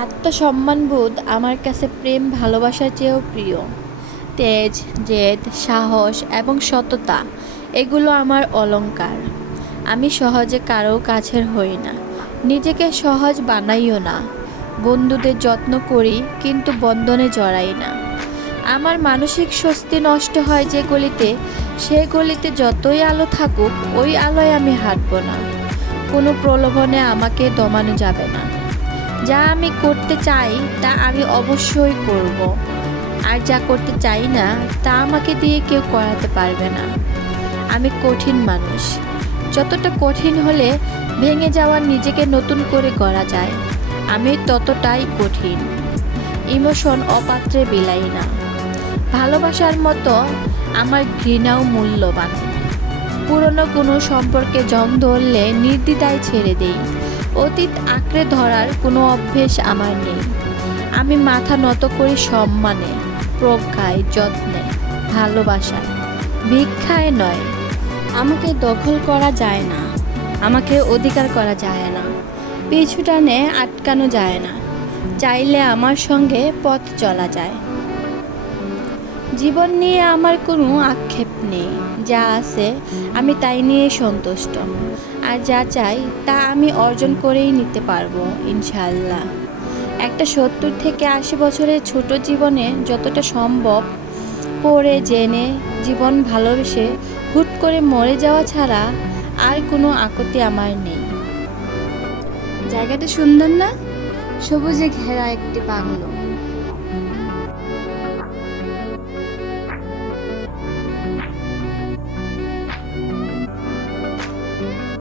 আত্মসম্মানবোধ আমার কাছে প্রেম ভালোবাসার চেয়েও প্রিয়। তেজ, জেদ, সাহস এবং সততা এগুলো আমার অলংকার। আমি সহজে কারো কাছের হই না, নিজেকে সহজ বানাইও না। বন্ধুদের যত্ন করি কিন্তু বন্ধনে জড়াই না। আমার মানসিক স্বস্তি নষ্ট হয় যে গলিতে, সে গলিতে যতই আলো থাকুক ওই আলোয় আমি হাঁটব না। কোনো প্রলোভনে আমাকে দমানো যাবে না। যা আমি করতে চাই তা আমি অবশ্যই করব, আর যা করতে চাই না তা আমাকে দিয়ে কেউ করাতে পারবে না। আমি কঠিন মানুষ, যতটা কঠিন হলে ভেঙে যাওয়া নিজেকে নতুন করে গড়া যায়, আমি ততটাই কঠিন। ইমোশন অপাত্রে বিলাই না। ভালোবাসার মতো আমার ঘৃণাও মূল্যবান। পুরনো কোনো সম্পর্কে জং ধরলে নির্দ্বিধায় ছেড়ে দেই। অতীত আঁকড়ে ধরার কোনো অভ্যেস আমার নেই। আমি মাথা নত করি সম্মানে, প্রজ্ঞায়, যত্নে, ভালোবাসায়, ভিক্ষায় নয়। আমাকে দখল করা যায় না, আমাকে অধিকার করা যায় না, পিছু টানে আটকানো যায় না। চাইলে আমার সঙ্গে পথ চলা যায়। জীবন নিয়ে আমার কোনো আক্ষেপ নেই। যা আছে আমি তাই নিয়ে সন্তুষ্ট, আর যা চাই তা আমি অর্জন করেই নিতে পারবো ইনশাআল্লাহ। একটা 70 থেকে 80 বছরের ছোট জীবনে যতটা সম্ভব পড়ে জেনে জীবন ভালোবেসে হুট করে মরে যাওয়া ছাড়া আর কোনো আকুতি আমার নেই। জায়গাটা সুন্দর না? সবুজে ঘেরা একটি বাংলো,